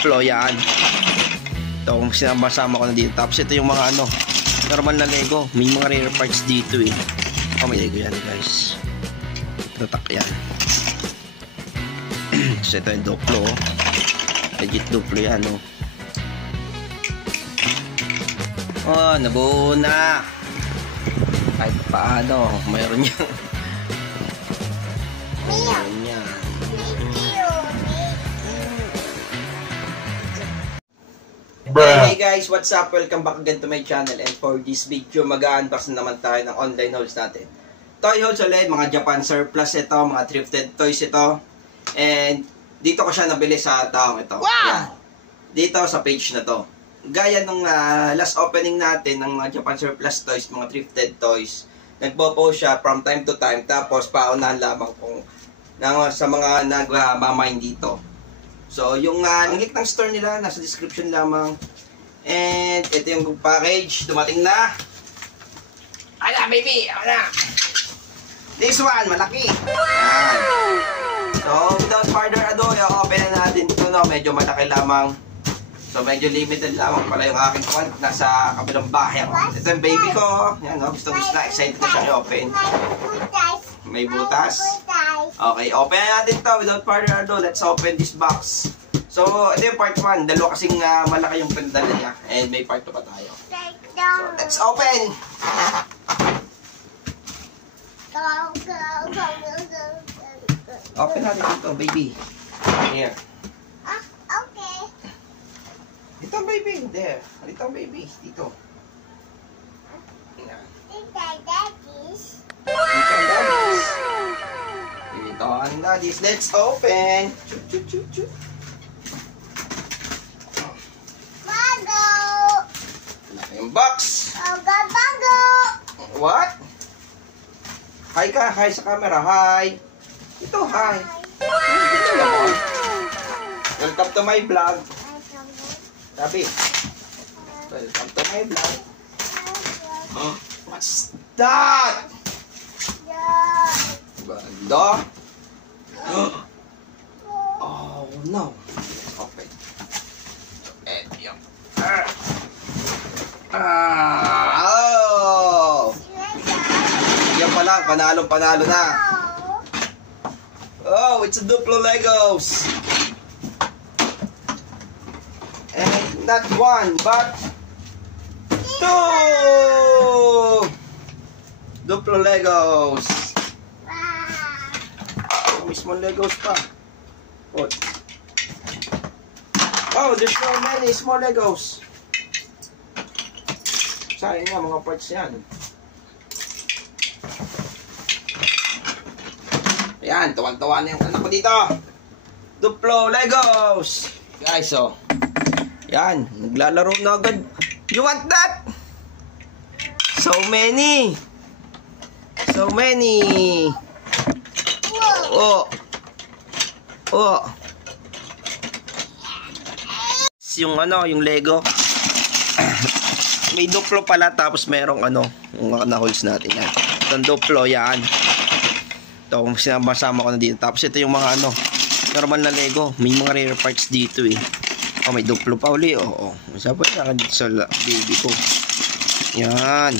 Flow yan. Ito kung sinama-sama ko na dito. Tapos ito yung mga ano, normal na Lego. May mga rare parts dito eh. Oh, may Lego yan guys. Tatak yan. So ito yung Duplo. Legit Duplo yan oh. Oh, nabuo na. Kahit paano, mayroon yan. Mayroon yan. Hey guys, what's up? Welcome back again to my channel. And for this video, mag-unbox na naman tayo ng online hauls natin. Toy hauls ulit, mga Japan surplus ito, mga thrifted toys ito. And dito ko siya nabili sa taong ito. Wow! Yan. Dito sa page na to. Gaya nung last opening natin ng mga Japan surplus toys, mga thrifted toys, nagpo-post siya from time to time, tapos paunahan lamang kung sa mga nagmamain dito. So, yung link ng store nila, nasa description lamang. And ito yung package, dumating na. Ala, baby! Ala! This one, malaki! Wow! So, without further ado, i-open na natin ito, no? Medyo malaki lamang. So, medyo limited lamang pala yung aking one. Nasa kabilang bahay ako. Ito yung baby ko. Yan, no? Gusto na. Excited na siyang i-open. May butas. Okay, open na natin to. Without further ado, let's open this box. So, ito yung part 1. Dalawa kasing malaki yung pindala niya. And may part 2 pa tayo. So, let's open! Open natin ito, baby. Here. Dito, baby. There. Dito, baby. Dito. Dito ang daddies. Let's open. Chup, chup, chup, chup. Bago. Yung box. Bago. What? Hi ka. Hi sa camera. Hi. Ito, hi. Welcome to my vlog. Sabi, welcome to my vlog. What's that? Banda? Oh no. Okay. Oh! Yan pala, panalo na. Oh, it's a Duplo Legos. And not one, but two Duplo Legos. Wow. May small Legos pa. Oh, there's so many small Legos. Sayang nga mga parts yan. Ayan, tuwan-tuwa na yung anak ko dito. Duplo Legos. Guys, oh. Yan, naglalaro na agad. You want that? So many. So many. Oh. Oh. Yung ano, yung Lego. May Duplo pala, tapos merong ano, yung na-holes natin yan. Itong Duplo yan. Ito, sinama-sama ko na dito. Tapos ito yung mga ano, normal na Lego. May mga rare parts dito eh. Oh, may Duplo pa uli. Oo. Masabay na dito sa baby ko. Yan.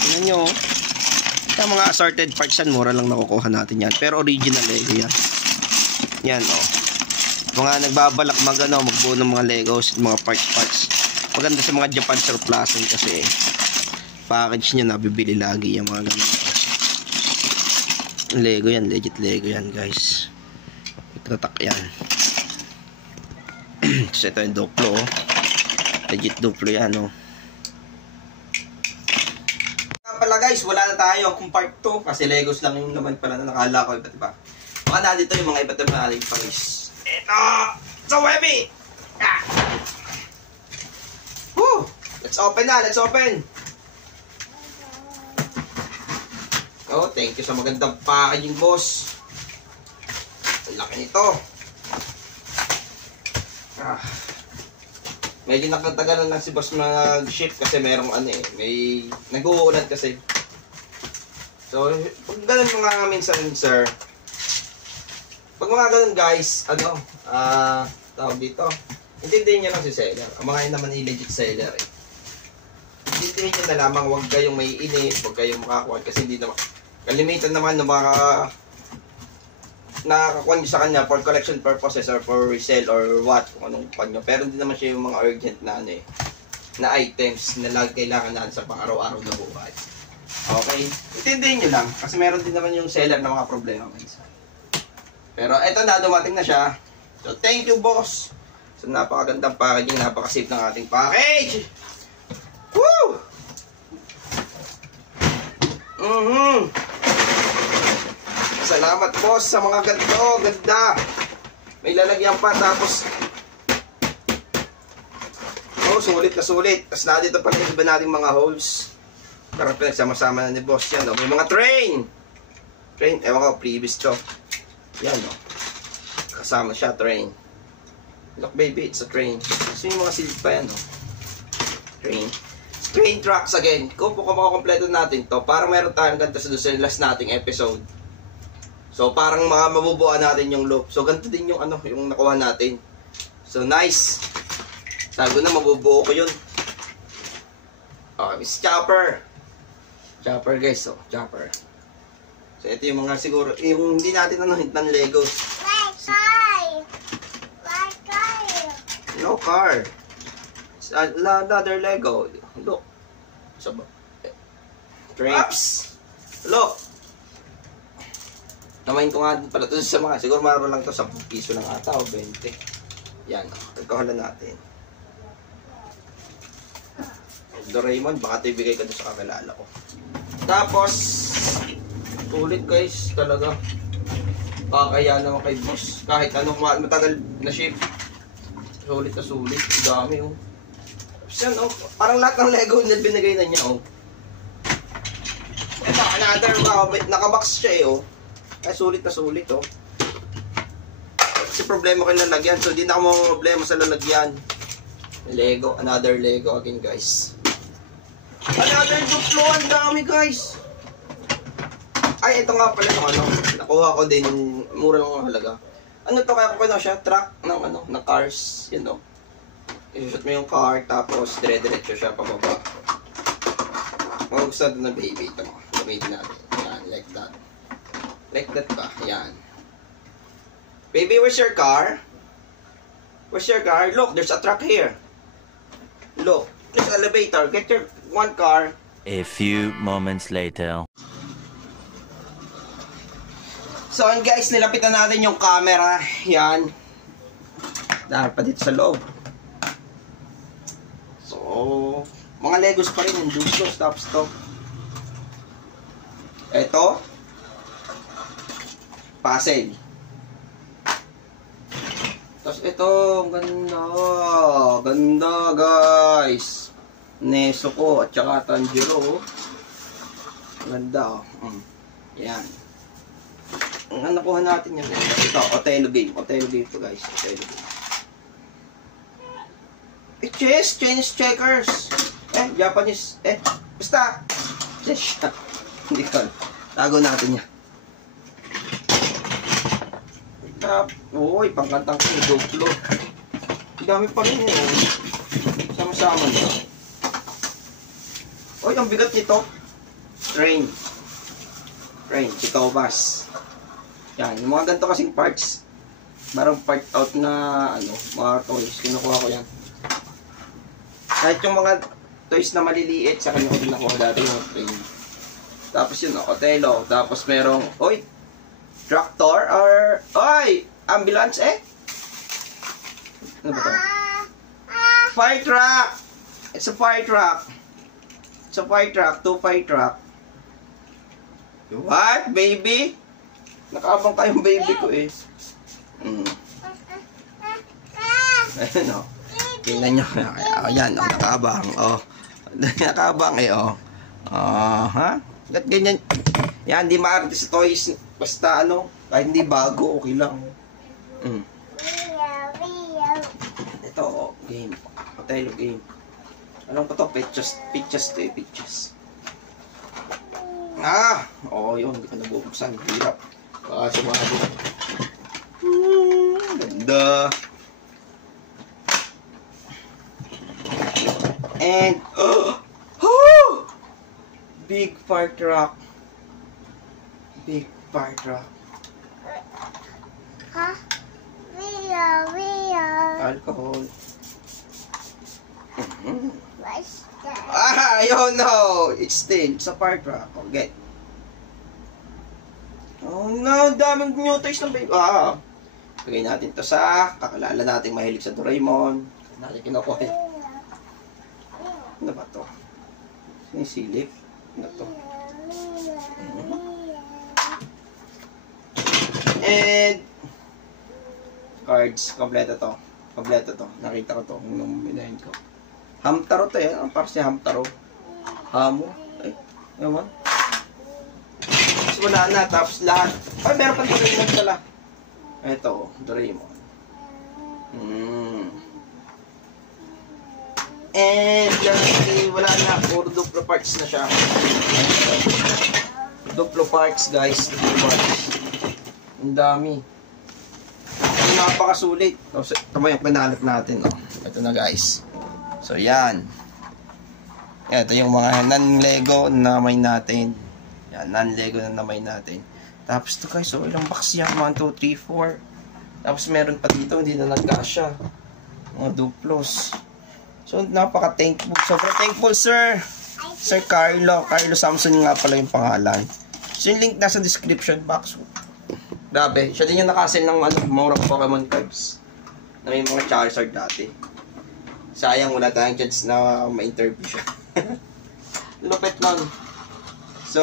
Tingnan nyo. Ito mga assorted parts yan. Mura lang nakukuha natin yan. Pero original Lego yan. Yan oh. Mga nagbabalak magbuo ng mga Legos, mga parts. Maganda sa mga Japan surplusan kasi package nyo nabibili lagi yung mga ganun. Lego yan, legit Lego yan guys. Tatak yan. So ito yung Duplo. Legit Duplo yan oh. Pala guys, wala na tayo kung part 2 kasi Legos lang yung naman pala na nakala ko iba't iba. Mga nandito yung mga iba't iba nating toys. Ito! So heavy! Ah. Woo! Let's open na, let's open! Oh, thank you sa magandang packaging, boss. Ang laki nito. Medyo nakatagalan lang si boss mag-ship kasi merong ano eh. May nag-uulan kasi. So, pag ganun mga minsan, sir, Pag mga ganun guys, tawag dito, intindihin nyo lang si seller. Ang mga yun naman legit seller eh. Intindihin nyo na lamang, huwag kayong may init, huwag kayong makakuha kasi hindi naman, kalimitan naman ng mga nakakuha nyo sa kanya for collection purposes or for resale or what, kung anong kuha nyo. Pero hindi naman siya yung mga urgent na na items na lagi kailangan natin sa pang-araw-araw na buhay. Okay? Intindihin nyo lang, kasi meron din naman yung seller na mga problema minsan. Pero eto na, dumating na siya. So, thank you, boss. So, napakagandang packaging, napaka-safe ng ating package. Woo! Salamat, boss, sa mga ganito. Ganda. May lalagyan pa, tapos sulit na sulit. Tapos na dito pa rin iba natin mga holes. Parang pinagsama-sama na ni boss yan. May mga train, ewan ko, previous to. Yan, no. Kasama siya, train. Look, baby, it's a train. Kasi yung mga silid pa yan, no. Train tracks again. Kung makakompleto natin to, parang meron tayong ganito sa last nating episode. So, parang mabubuan natin yung loop. So, ganito din yung yung nakuha natin. So, nice. Sabi ko na, mabubuo ko yun. Okay, Miss Chopper. Chopper, guys. So, Chopper. So, ito yung mga siguro, yung hindi natin hint ng Legos. No car. It's another Lego. Look. Traps. Look. Namain ko nga din pala ito sa mga, siguro maro lang to 10 piso lang ata o 20. Yan, nagkahalan natin. Doraemon, baka ito ibigay ka doon sa kakilala ko. Tapos, sulit guys, talaga. Kakaya naman kay boss. Kahit anong matagal na ship. Sulit na sulit. Dami oh. Tapos yan oh. Parang lahat ng Lego na binigay na niya oh. Ito, another nakabox siya eh oh. Ay, sulit na sulit oh. Kasi problema ko yung lalagyan. So, di na ako problema sa lalagyan. Lego, another Lego again guys. Another Duplo, ang dami guys. Ay, ito nga pala yung nakuha ko din, mura lang ang halaga. Ano to, kaya ko siya, track ng ng cars, yun o. I-shoot mo yung car, tapos dire-diretso siya pababa. Kung gusto natin ng baby, ito mo, gamitin natin. Yan, like that. Like that ba? Yan. Baby, where's your car? Where's your car? Look, there's a truck here. Look, there's an elevator. Get your one car. A few moments later. So guys, nilapitan natin yung camera. Yan. Dahil pa dito sa loob. So, mga Legos pa rin yung Duplos. Tapos to. Ito. Puzzle. Tapos ito. Ganda. Ganda guys. Nezuko at saka Tanjiro. Ganda. Yan. Ang nakuha natin yun. Ito, Othello game. Othello game to guys. Othello game. Chess! Chinese checkers! Japanese. Basta! Chess siya. Hindi ko. Tago natin yan. Uy, pangkantang ko. Duplo. Dami pa rin yun. Sama-sama na. Uy, ang bigat nito. Train. Chitobas. Yan, yung mga ganito kasing parts. Parang part out na mga toys. Kinukuha ko yan. Kahit yung mga toys na maliliit, sa kanya ko din nakuha dati yung train. Tapos yun, Othello. Tapos merong, tractor or, ambulance Ano ba ito? Fire truck! It's a fire truck. It's a fire truck, 2 fire truck. What, baby? Nakaabang kayong baby ko eh. Ayun o. Tingnan nyo. Ayan o, nakaabang. Nakaabang eh o. Ha? Gat ganyan. Yan, di maarte sa toys. Basta kahit hindi bago, okay lang. Ito game. Othello game. Anong pa to? Pitches to eh, pitches. Yun. Hindi ko nabubuksan. Hirap. Sumabot. Ganda. And, big fire truck. Big fire truck. Huh? Real. Alcohol. What's that? I don't know. It's a fire truck. Okay. Oh no, daming new toys ng baby. Lagay natin to sa kakalala natin mahilig sa Doraemon. Natin kinukuha. Ano ba to? Sinisilip. Ano to? And cards. Kompleto to. Kompleto to. Nakita ko to nung minahin ko. Hamtaro to yan. Ang parang siya Hamtaro. Hamo. Ay, ewan. Tapos wala na. Tapos lahat. Ay, meron pa Doraemon pala. Ito, Doraemon. And wala na. Puro duplo parts na siya. Duplo parts, guys. Duplo parts. Ang dami. Napakasulit. Ito ba yung pinalot natin, no? Ito na, guys. So, yan. Ito yung mga non-Lego na namay natin. Yan, non-Lego na namay natin. Tapos ito, guys. So, ilang box yan? 1, 2, 3, 4. Tapos meron pa dito. Hindi na nagkasya. Mga duplos. So, napaka-thankful. Sobrang thankful, sir. Sir Carlo. Carlo Samson nga pala yung pangalan. So, yung link nasa description box. Grabe. Siya din yung nakasil ng murang Pokemon cards. Na may mga Charizard dati. Sayang wala tayong chance na ma-interview siya. Lupit nun. So,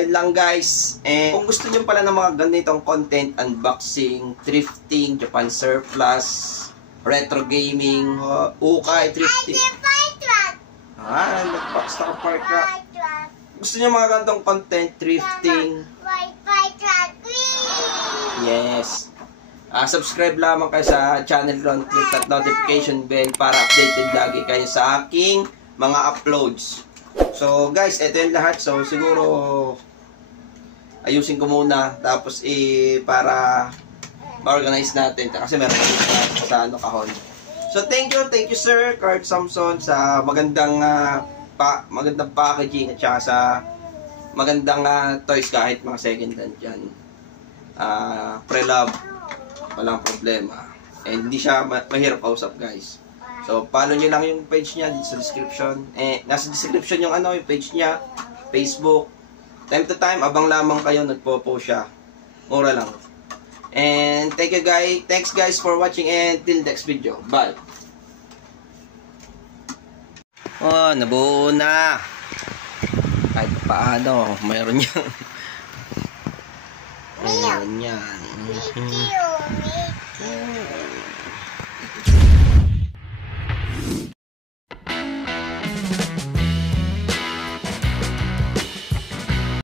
yun lang guys. And kung gusto nyo pala ng mga ganitong content, unboxing, thrifting, Japan surplus, retro gaming, ukay, thrifting. Nag-box na ka park ka. Gusto nyo mga ganitong content, thrifting. Yes. Subscribe lamang kayo sa channel ko, click that notification bell para updated lagi kayo sa aking mga uploads. So guys, ito yung lahat. So siguro ayusin ko muna tapos para ma-organize natin kasi meron sa kahon. So thank you Sir Carl Samson sa magandang magandang packaging at saka sa magandang toys kahit mga second hand dyan. Pre-love, walang problema. And hindi siya mahirap kausap guys. So follow nyo lang yung page niya dito sa description. Nasa description yung yung page niya, Facebook. Time to time, abang lamang kayo, nagpo-post siya. Mura lang. And thanks guys for watching and till next video. Bye. Oh, nabuo na. Kahit paano, mayroon yan. Mayroon yan. Me too.